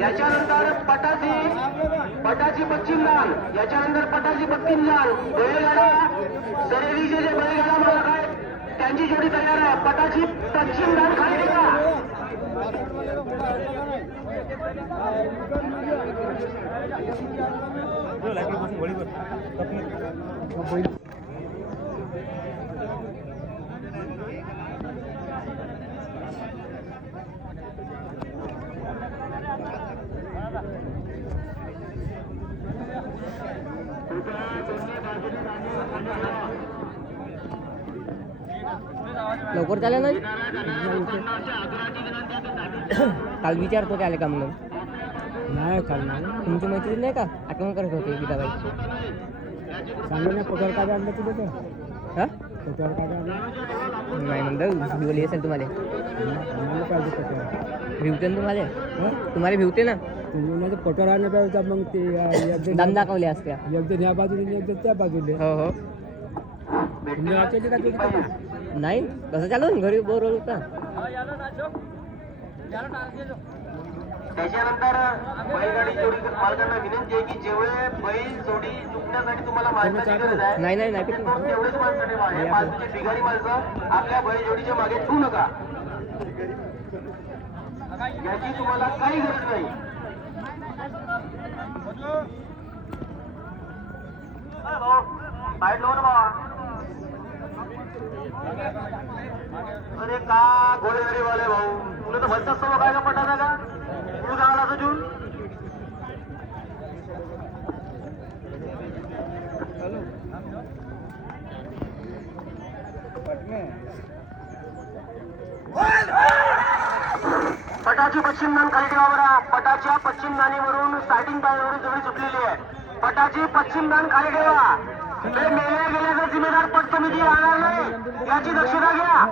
याच्यानंतर पटाची पश्चिम लाल, याच्यानंतर पटाची पश्चिम लाल बैलगाडा शर्यतीचे जे बैलगाडा मालक आहेत त्यांची जोडी तयार आहे. पटाची पश्चिम लाल खाली ठेवा. लवकर चालेल ना. काल विचारतो काय आले का म्हणून. नाही काल तुमची मैत्रीण नाही का आठवण करत होते गीताबाई. सांगू ना पगार काय आणलं तुला तर हा पगार काय आणलं नाही म्हणलं भिवली असेल तुम्हाला. आम्हाला पाहिजे पगार भिवते ना तुम्हाला भिवते ना. तुम्ही पगार आणलं पाहिजे मग ते दम दाखवले असत्या एकजण या बाजूने एकजण त्या बाजूने. हो हो तुम्ही वाचायचे का तुम्ही नाही कसं चालू घरी बोर होत होता. त्याच्यानंतर बैलगाडी जोडी मालकांना विनंती आहे की जेवढे बैल जोडी चुकण्यासाठी तुम्हाला माणसाची गरज आहे नाही तेवढेच माणसं ठेवा. हे बाजूचे बिगारी माणसं आपल्या बैल जोडीच्या मागे ठेवू नका. याची तुम्हाला काही गरज नाही. साईड लो ना बाबा. अरे का घोडेगाडी वाले भाऊ तुला तर भलताच सर्व काय का पटाचा का तू गावाला सजून पटाची पश्चिम नान खाली ठेवा बरा. पटाच्या पश्चिम नाणीवरून स्टार्टिंग पायवरून जोडी सुटलेली आहे. पटाची पश्चिम नान खाली ठेवा. ते मेल्या गेल्याचा जिम्मेदार पट समिती राहणार नाही याची दक्षता घ्या.